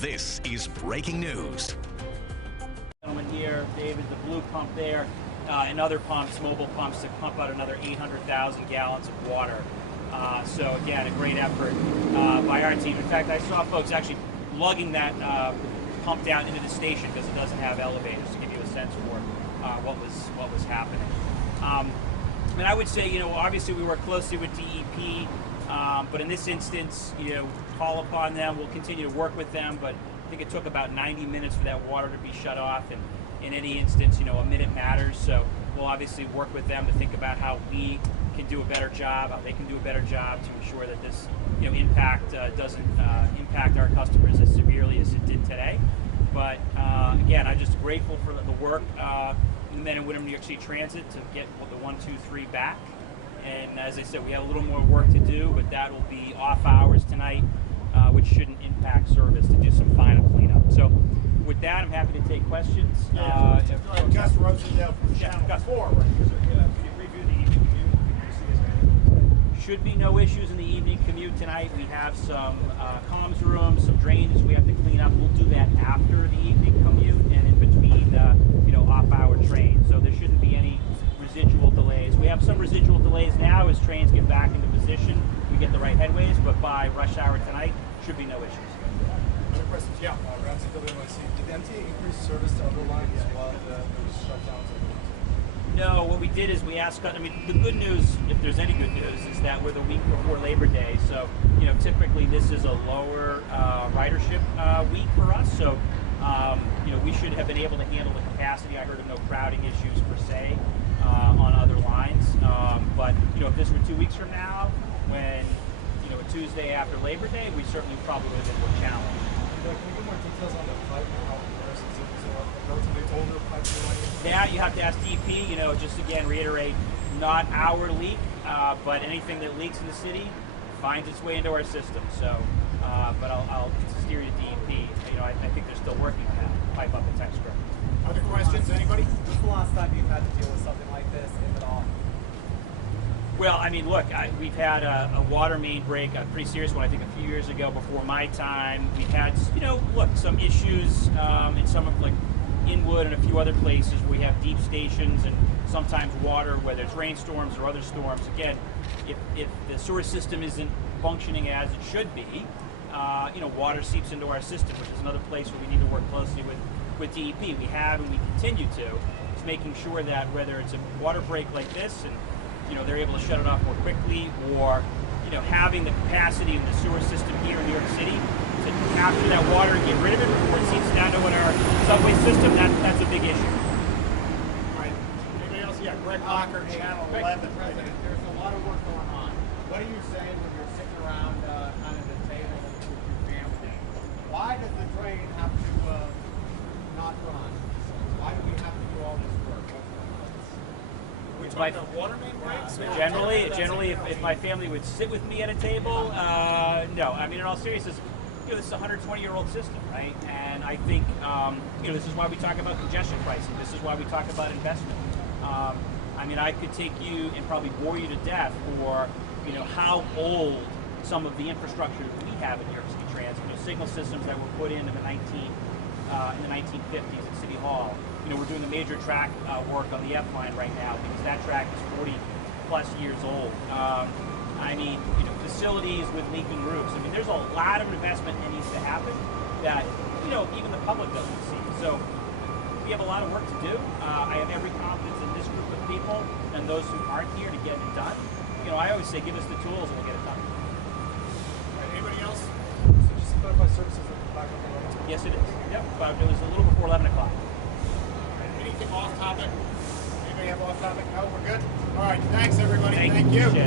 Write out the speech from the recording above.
This is breaking news. Gentleman here, David, the blue pump there, and other pumps, mobile pumps, that pump out another 800,000 gallons of water. So again, a great effort by our team. In fact, I saw folks actually lugging that pump down into the station because it doesn't have elevators, to give you a sense for what was happening. And I would say, obviously we work closely with DEP, but in this instance, call upon them. We'll continue to work with them, but I think it took about 90 minutes for that water to be shut off, and in any instance, a minute matters. So we'll obviously work with them to think about how we can do a better job, how they can do a better job to ensure that this, impact doesn't impact our customers as severely as it did today. But again, I'm just grateful for the work the men and women of New York City Transit to get the 123 back. And as I said, we have a little more work to do, but that will be off hours tonight, which shouldn't impact service, to do some final cleanup. So with that, I'm happy to take questions. Gus Rosendale from Channel 4. Right? Could you review the evening commute? Should be no issues in the evening commute tonight. We have some comms rooms, some drainage we have to clean up. We'll do that after the evening commute and in between, off-hour trains. So there shouldn't be any residual delays. We have some residual delays now as trains get back into position. We get the right headways, but by rush hour tonight, should be no issues. Other questions? Yeah. Ramsey WNYC. Did MTA increase service to other lines as well? Those shutdowns? No, what we did is we asked, the good news, if there's any good news, is that we're the week before Labor Day. So, typically this is a lower ridership week for us. So, we should have been able to handle the capacity. I heard of no crowding issues per se on other lines. But, if this were 2 weeks from now, when, a Tuesday after Labor Day, we certainly probably would have been more challenged. Can you give more details on the pipe and how it works? Is it a relatively older pipe? That you have to ask DEP, just again reiterate, not our leak, but anything that leaks in the city finds its way into our system. So, but I'll steer you to DEP. I think they're still working on that, pipe up the text script. Other questions? Anybody? When's the last time you've had to deal with something like this, if at all? Well, look, we've had a water main break, a pretty serious one, I think a few years ago before my time. We've had, some issues in some of, Inwood and a few other places where we have deep stations and sometimes water, whether it's rainstorms or other storms. Again, if the sewer system isn't functioning as it should be, water seeps into our system, which is another place where we need to work closely with DEP. We have and we continue to. It's making sure that whether it's a water break like this and they're able to shut it off more quickly, or having the capacity in the sewer system here in New York City to capture that water and get rid of it before it seeps down to our subway system, that's a big issue. All right. Anybody else? Yeah, Greg Locker, Channel 11. President, there's a lot of work going on. What are you saying when you're sitting around kind of the table with your family? Why does the train have to not run? Why do we have to do all this work? We talking about water main breaks? Generally, if my family would sit with me at a table, no. In all seriousness, this is a 120-year-old system, right? And I think, this is why we talk about congestion pricing. This is why we talk about investment. I could take you and probably bore you to death for, how old some of the infrastructure that we have in New York City Transit. Signal systems that were put in the 1950s at City Hall. We're doing a major track work on the F line right now because that track is 40+ years old. Facilities with leaking roofs. There's a lot of investment that needs to happen that, even the public doesn't see. So we have a lot of work to do. I have every confidence in this group of people and those who aren't here to get it done. I always say, give us the tools and we'll get it done. All right, anybody else? So just to clarify, services are back up and running? Yes, it is. Yep, but it was a little before 11 o'clock. Anything off topic? Anybody have off topic? No, we're good? All right, thanks everybody. Thank you.